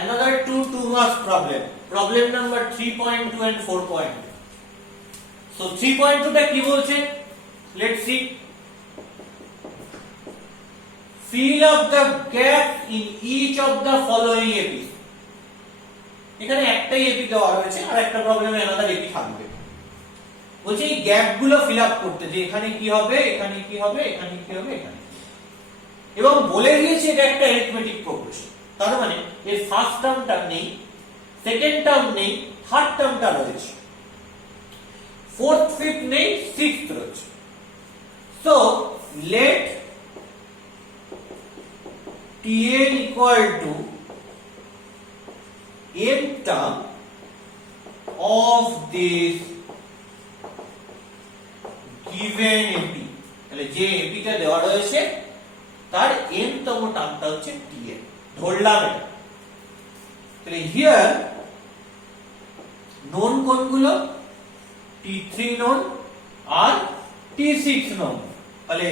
another two marks problem. Problem number 3.2 and 4.2. So 3.2 টা কি বলছে? Let's see. Fill up the gaps in each of the following APs. এখানে একটাই AP দেওয়া রয়েছে আর একটা প্রবলেমে আলাদা এপি থাকবে। বলছে এই গ্যাপ গুলো ফিল আপ করতে, যে এখানে কি হবে, এখানে কি হবে, এখানে কি হবে, এখানে, এবং বলে দিয়েছে এটা একটা অ্যারিথমেটিক প্রোগ্রেশন। তার মানে এর ফার্স্ট টার্মটা নেই, সেকেন্ড টার্ম নেই, থার্ড টার্মটা রয়েছে, ফোর্থ ফিফথ নেই, সিক্সথ রয়েছে। So let Tn equal to n term of this given AP, তাহলে যে AP টা দেওয়া রয়েছে তার n তম টার্মটা হচ্ছে Tn, ধরলাম এটা। তাহলে হিয়ার নোন কোনগুলো? T3 নোন আর T6 নোন। তাহলে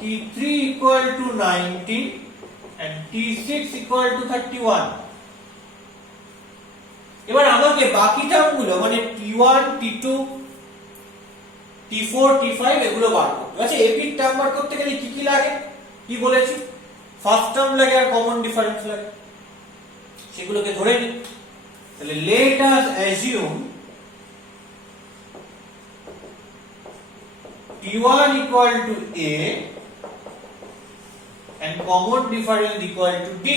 T3 equal to 19 and T6 equal to 31. এবার আমাকে বাকি টার্মগুলো মানে T1, T2, T4, T5 এগুলো বার করতে হবে। আচ্ছা, এপির টার্ম বার করতে গেলে কি কি লাগে কি বলেছি? ফার্স্ট টার্ম লাগে আর কমন ডিফারেন্স লাগে, সেগুলোকে ধরে নিই। তাহলে let us assume T1 equal to A and common difference equal to D.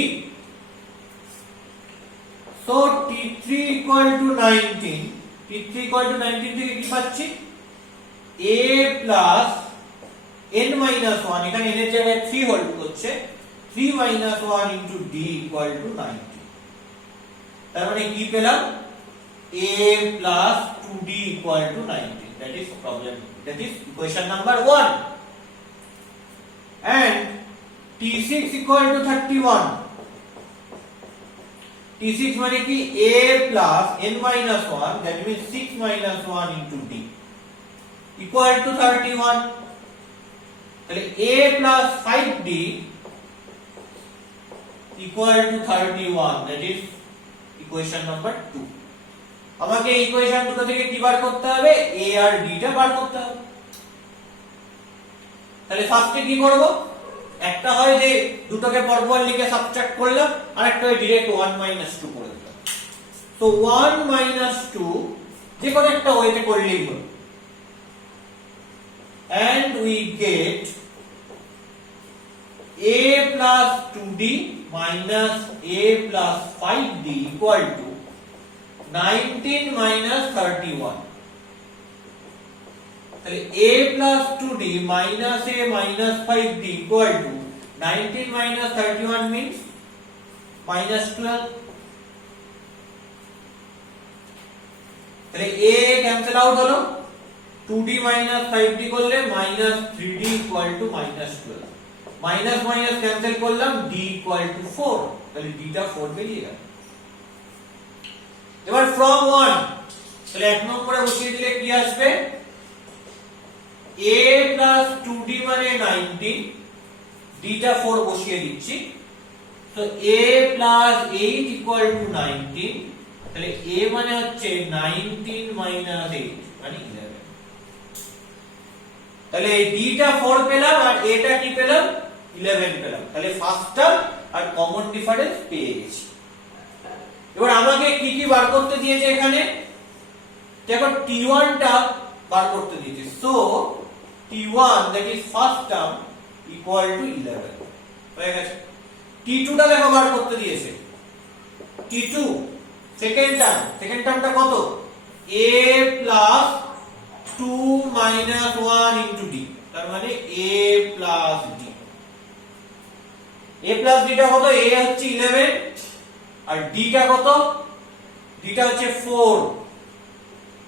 So T3 equal to 19. T3 equal to 19 থেকে কি পাচ্ছি? A plus n minus 1, এখানে n এর জায়গায় 3 হোল্ড করছে, 3 minus 1 into D equal to 19. তার মানে কি পেলাম? A plus 2D equal to 19. That is problem. That is equation number 1. And T6 equal to 31. T6 মানে কি? A plus n minus 1, that means 6 minus 1 into D equal to 31. তাহলে A plus 5D equal to 31. That is equation number 2. আমাকে এই equation দুটো থেকে কি বার করতে হবে? A আর D টা বার করতে হবে। তাহলে ফার্স্টে কি করব? একটা হয় যে দুটোকে পরপর লিখে সাবট্রাক্ট করলাম, আর একটা হয় ডাইরেক্ট 1 - 2 করে দিলাম। তো 1 - 2 যে কোনো একটা ওয়েতে করলেই হলো। and we get A plus 2D minus A plus 5D equal to 19 minus 31. তাহলে A plus 2D minus A minus 5D equal to 19 minus 31 means minus 12. তাহলে A cancel out হলো, 2D minus 5D করলে minus 3D equal to minus 12. Minus minus cancel করলাম, D equal to 4. তাহলে D টা 4 বেরিয়ে গেল। এবার from 1, তাহলে এক নম্বরে বসিয়ে দিলে কি আসবে? A plus 2D মানে 19, D টা 4 বসিয়ে দিচ্ছি। তো A plus 8 equal to 19, তাহলে A মানে হচ্ছে 19 minus 8 মানে 11। তাহলে D টা 4 পেলাম আর A টা কি পেলাম? 11 পেলাম। তাহলে ফার্স্ট টার্ম আর কমন ডিফারেন্স পেয়ে গেছি। এবার আমাকে কি কি বার করতে দিয়েছে এখানে? দেখো T1 টা বার করতে দিয়েছে। So T1 that is first term equal to 11 হয়ে গেছে। T2 টা দেখো বার করতে দিয়েছে। T2 সেকেন্ড টার্মটা কত? A plus 2 minus 1 into D, তার মানে A plus D। A plus D টা কত? A হচ্ছে 11 আর D টা কত? D টা হচ্ছে 4,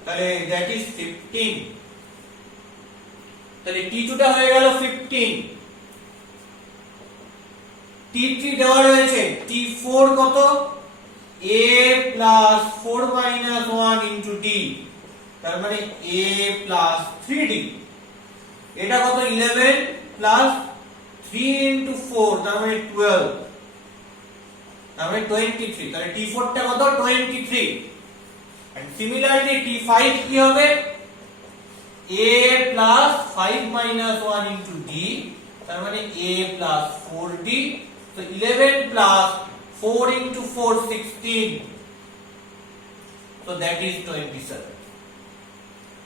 তাহলে that is 15। তাহলে T2 টা হয়ে গেল 15। T3 দেওয়া রয়েছে, T4 কত? A plus 4 minus 1 into D, তার মানে A plus 3D। এটা কত? 11 plus 3 into 4, তার মানে 12। তার মানে 23, তাহলে t4 টা কত 23। এন্ড সিমিলারলি t5 কি হবে a plus 5 minus 1 into d, তার মানে a plus 4d, so 11 plus 4 into 4 16, so that is 27।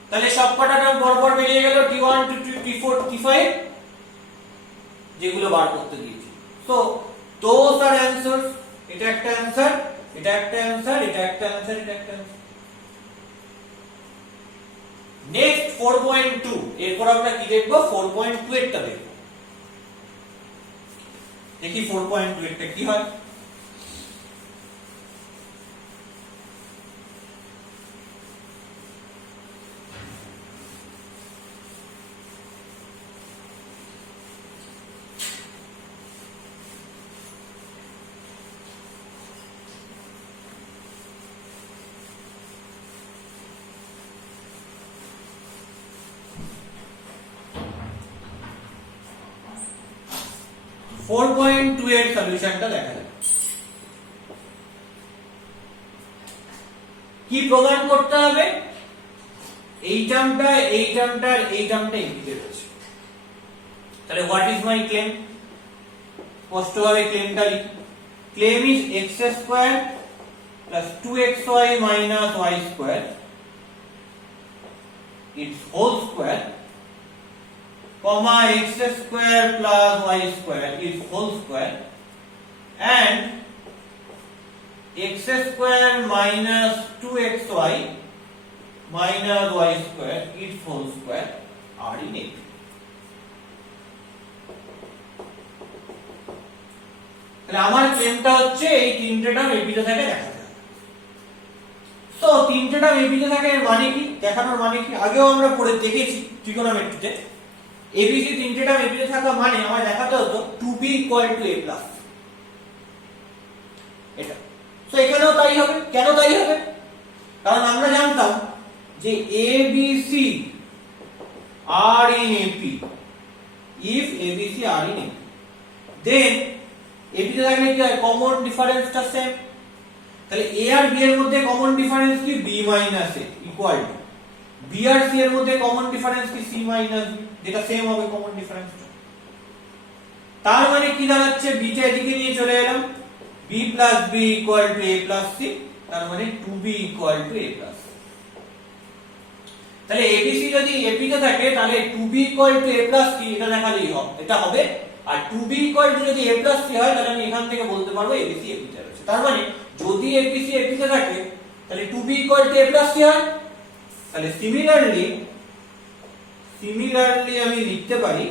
তাহলে সবকটা টার্ম বরাবর বেরিয়ে গেল t1 t4 t5 যেগুলো বার করতে দিয়েছি। So those are answers। এটা একটা অ্যানসার, এটা একটা অ্যানসার, এটা একটা অ্যানসার, এটা একটা অ্যানসার। নেক্সট 4.2, এরপর আমরা কি দেখব 4.2 এরটা দেখব। দেখি 4.2 এরটা কি হয়। ফোর পয়েন্ট টু এর সলিউশনটা দেখা যাক। কি প্রমাণ করতে হবে, এই টার্মটা এই টার্মটার এই টার্মটা এদিকে রয়েছে। তাহলে হোয়াট ইজ মাই ক্লেম, স্পষ্টভাবে ক্লেমটা লিখি। Claim is x square plus 2xy minus y square its whole square, comma x square plus y square its whole square, and x square minus 2xy minus y square its whole square are in A। তাহলে আমার ক্লেমটা হচ্ছে এই তিনটে term এপিতে থাকে দেখাতে হবে। So তিনটে term এপিতে থাকে এর মানে কি, দেখানোর মানে কি আগেও আমরা পড়ে দেখেছি ট্রিগোনোমেট্রিতে। এবিসি তিনটে টার্ম এপিতে থাকা মানে আমায় দেখাতে হতো 2b = a প্লাস এটা। সো এখানেও তাই হবে। কেন তাই হবে, কারণ আমরা জানতাম যে abc are in ap, if abc are in ap then ap তে থাকলে কি হয়, কমন ডিফারেন্সটা সেম। তাহলে a আর b এর মধ্যে কমন ডিফারেন্স কি b minus a equal to b আর c এর মধ্যে কমন ডিফারেন্স কি c মাইনাস b, যেটা সেম হবে কমন ডিফারেন্সটা। তার মানে কি দাঁড়াচ্ছে, b টা এদিকে নিয়ে চলে এলাম, b plus b equal to a plus c, তার মানে 2b equal to a plus c। তাহলে abc যদি ap তে থাকে তাহলে 2b equal to a plus c এটা দেখালেই হবে, এটা হবে। আর 2b equal to যদি a plus c হয় তাহলে আমি এখান থেকে বলতে পারবো abc ap তে আছে। তার মানে যদি abc ap তে থাকে তাহলে 2b equal to a plus c হয়। তাহলে সিমিলারলি আমি লিখতে পারি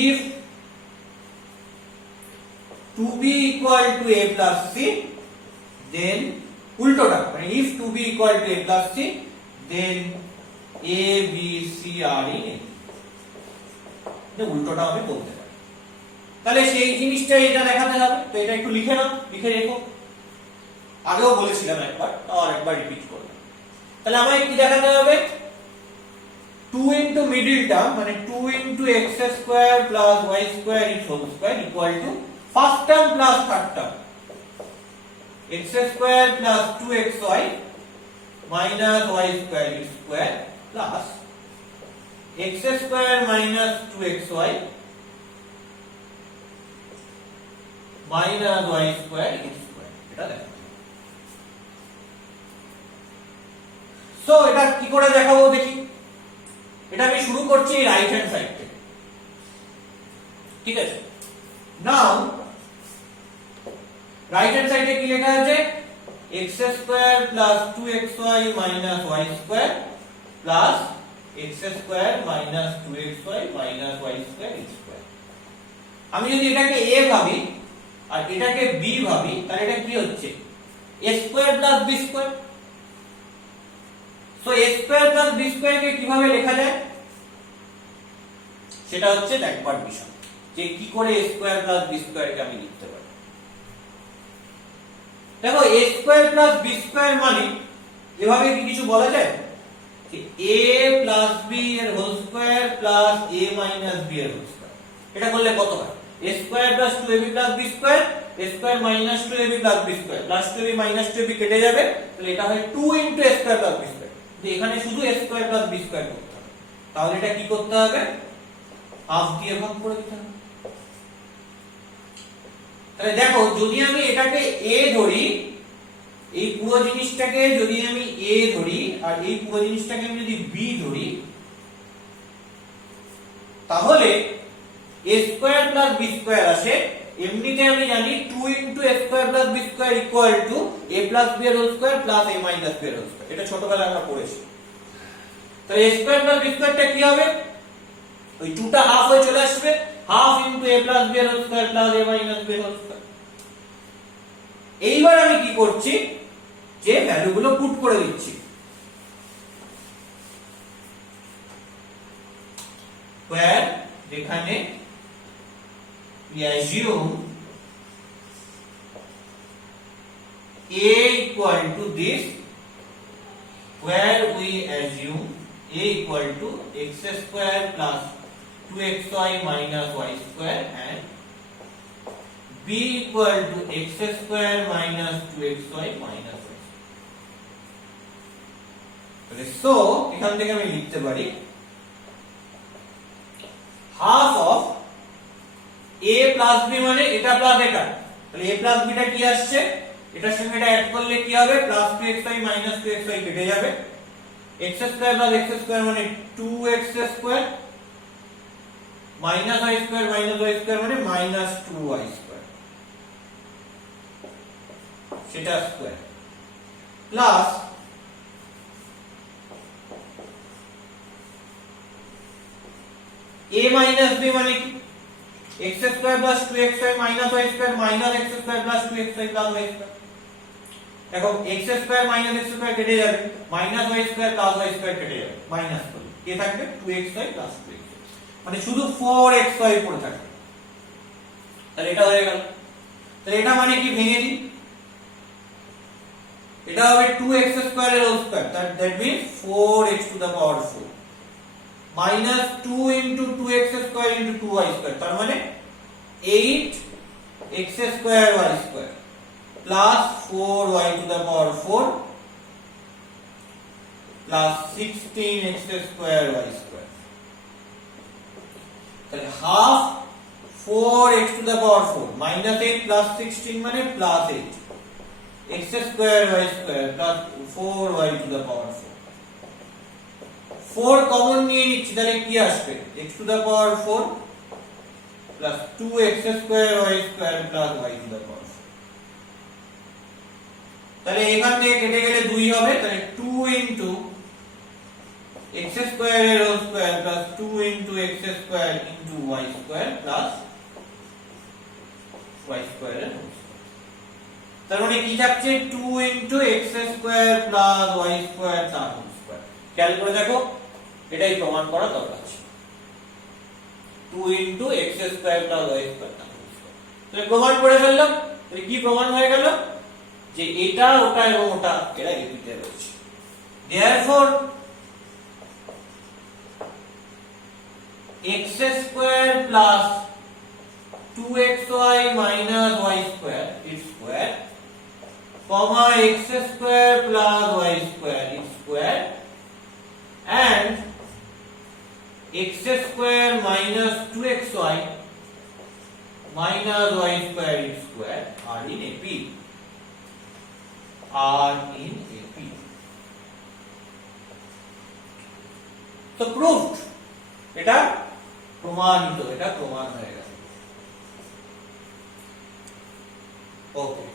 if 2b equal to a plus c then উল্টোটা মানে if 2b equal to a plus c then a b c are in a, এটা উল্টোটা আমি বলতে পারি। তাহলে সেই জিনিসটা এটা দেখাতে হবে। তো এটা একটু লিখে নাও, লিখে রেখো, আগেও বলেছিলাম একবার, আর একবার রিপিট করলাম। তাহলে আমায় কি দেখাতে হবে, 2 into মিডল টার্ম মানে 2 into x square plus y square its whole square equal to first term plus third term, x square plus 2xy minus y square its square plus x square minus 2xy minus y square its square, এটা দেখো। So এটা কি করে দেখাবো দেখি। এটা আমি শুরু করছি রাইট হ্যান্ড সাইড থেকে, ঠিক আছে। নাও রাইট হ্যান্ড সাইডে কি লেখা আছে, x square plus 2xy minus y square plus x square minus 2xy minus y square its square। আমি যদি এটাকে a ভাবি আর এটাকে b ভাবি তাহলে এটা কি হচ্ছে, a square plus b square। So a square plus b square কে কিভাবে লেখা যায় সেটা হচ্ছে দেখবার বিষয়, যে কি করে a square plus b square কে আমি লিখতে পারি। দেখো a square plus b square মানে এভাবে কি কিছু বলা যায় যে a plus b এর whole square plus a minus b এর হোল স্কয়ার। এটা করলে কত হয়, a square plus 2ab plus b square a square minus 2ab plus b square plus 2ab minus 2ab কেটে যাবে, তাহলে এটা হয় 2 into a square plus b square. তো এখানে শুধু a square plus b square করতে হবে, তাহলে এটা কি করতে হবে, হাফ দিয়ে ভাগ করে দিতে হবে। তাহলে দেখো যদি আমি এটাকে a ধরি, এই পুরো জিনিসটাকে যদি আমি a ধরি আর এই পুরো জিনিসটাকে আমি যদি b ধরি, তাহলে a square plus b square আসে। এমনিতে আমি জানি 2 into a square plus b square equal to a plus b এর whole square plus a minus b এর হোল স্কয়ার, এটা ছোটবেলায় আমরা পড়েছি। তাহলে a স্কয়ার প্লাস b স্কয়ারটা কি হবে, ওই 2 টা হাফ হয়ে চলে আসবে, half into a plus b এর whole square plus a minus b এর হোল স্কয়ার। এইবার আমি কি করছি, যে ভ্যালুগুলো পুট করে দিচ্ছি। where যেখানে we assume a equal to this, where we assume a equal to x square plus 2xy minus y square and b equal to x square minus 2xy minus y square. So এখান থেকে আমি লিখতে পারি half of a plus b মানে এটা plus এটা, তাহলে a plus b টা কি আসছে, এটার সঙ্গে এটা অ্যাড করলে কি হবে, প্লাস 2xy মাইনাস 2xy কেটে যাবে, x square plus x square মানে 2x square minus y square minus y square মানে মাইনাস 2y স্কয়ার, সেটা square plus a minus b মানে কি, x square plus 2xy minus y square minus x square plus 2xy plus y square. দেখো x square minus x square কেটে যাবে, minus y square plus y square কেটে যাবে, minus করলে কি থাকবে 2xy প্লাস 2xy, মানে শুধু 4xy পড়ে থাকবে। তাহলে এটা হয়ে গেল। তাহলে এটা মানে কি ভেঙে দিই, এটা হবে 2x স্কয়ার এর whole square, that means 4x to the power 4 minus 2 into 2x square into 2y square, তার মানে 8x square y square plus 4y to the power 4 plus 16x square y square, তাহলে half 4x to the power 4 minus 8 plus 16 মানে plus 8 x square y square plus 4y to the power 4, 4 common নিয়ে নিচ্ছি, তাহলে কি আসবে x to the power 4 plus 2x square y square plus y to the power 4, তাহলে এখান থেকে কেটে গেলে 2 হবে, তাহলে 2 into x square এর whole square plus 2 into x square into y square plus y square এর হোল স্কয়ার। তার মানে কি থাকছে 2 into x square plus y square তার হোল স্কয়ার। খেয়াল করে দেখো, এটাই প্রমাণ করা দরকার আছে, 2 into x square plus y square তার হোল স্কয়ার। তাহলে প্রমাণ করে ফেললাম। তাহলে কি প্রমাণ হয়ে গেল, যে এটা ওটা এবং ওটা এরা এপিতে রয়েছে। therefore x square plus 2xy minus y square is square, comma x square plus y square is square, and x square minus 2xy minus y square is square are in AP, are in AP. So proved, এটা প্রমাণিত, এটা প্রমাণ হয়ে গেল। ওকে।